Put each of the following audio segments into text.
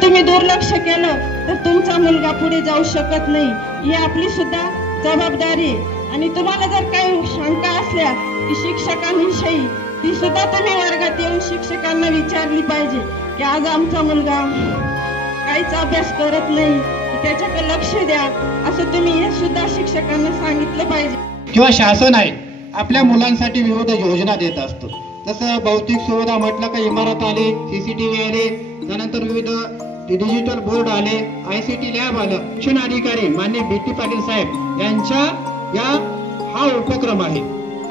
तुम्ही दुर्लक्ष केलं तर तुमचा मुलगा पुढे जाऊ शकत नाही, ही आपली सुद्धा जबाबदारी आहे। आणि तुम्हाला जर काही शंका असल्या की शिक्षकांविषयी, ती सुद्धा तुम्ही वर्गात येऊन शिक्षकांना विचारली पाहिजे की आज आमचा मुलगा काहीच अभ्यास करत नाही, त्याच्याकडे लक्ष द्या, असं तुम्ही हे सुद्धा शिक्षकांना सांगितलं पाहिजे। किंवा शासन आहे आपल्या मुलांसाठी विविध योजना देत असतो। तसं भौतिक सुविधा म्हटलं का इमारत आले, CCTV आले, त्यानंतर विविध डिजिटल बोर्ड आले, ICT लॅब आलं। शिक्षण अधिकारी माननीय BT पाटील साहेब यांच्या हा उपक्रम आहे।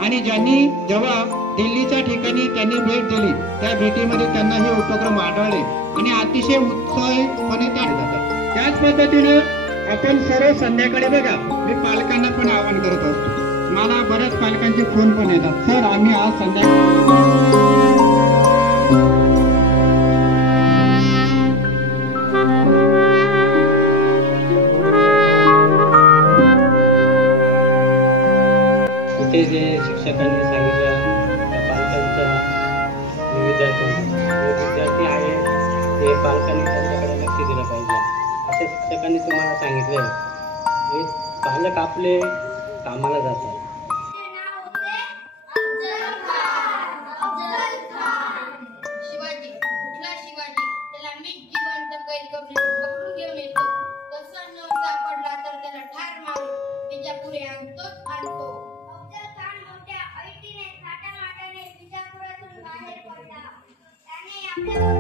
आणि ज्यांनी जेव्हा दिल्लीच्या ठिकाणी त्यांनी भेट दिली, त्या भेटीमध्ये त्यांना हे उपक्रम आढळले आणि अतिशय उत्साहीपणे त्या जातात। त्याच पद्धतीने आपण सर्व संध्याकाळी बघा, मी पालकांना पण आवाहन करत असतो, मला बऱ्याच पालकांचे फोन पण येतात, सर आम्ही आज संध्याकाळी ते जे शिक्षकांनी सांगितलं, त्या पालकांच्या विद्यार्थी आहेत ते पालकांनी त्यांच्याकडे लक्ष दिलं पाहिजे। अशा शिक्षकांनी तुम्हाला सांगितलं, हे पालक आपले कामाला जातात। Thank you.